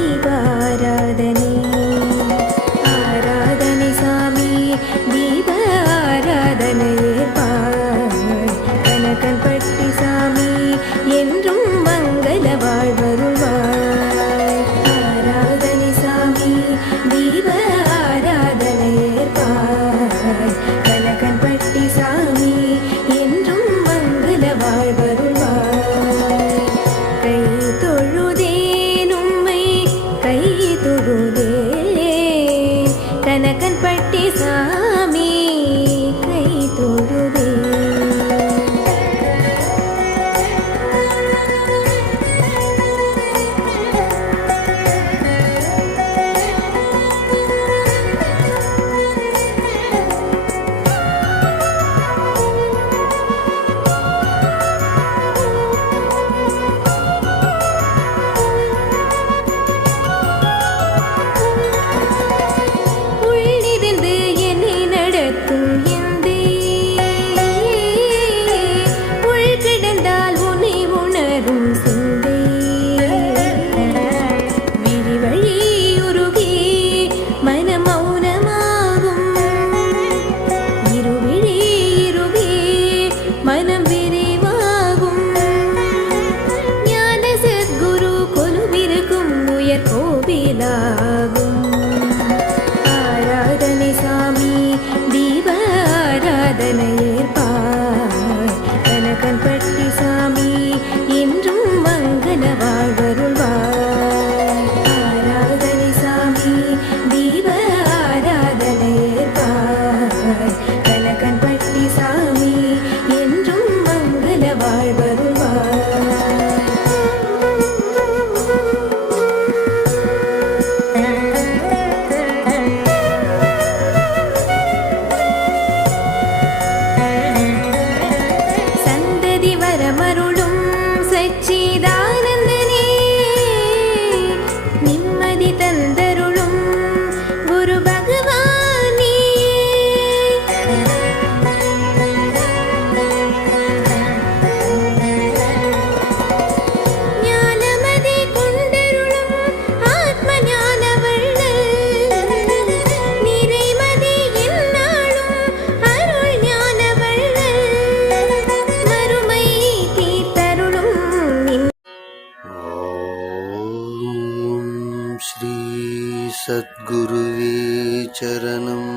Shiva. നീതി തന്ത श्रीसद्गुरुवे चरणम्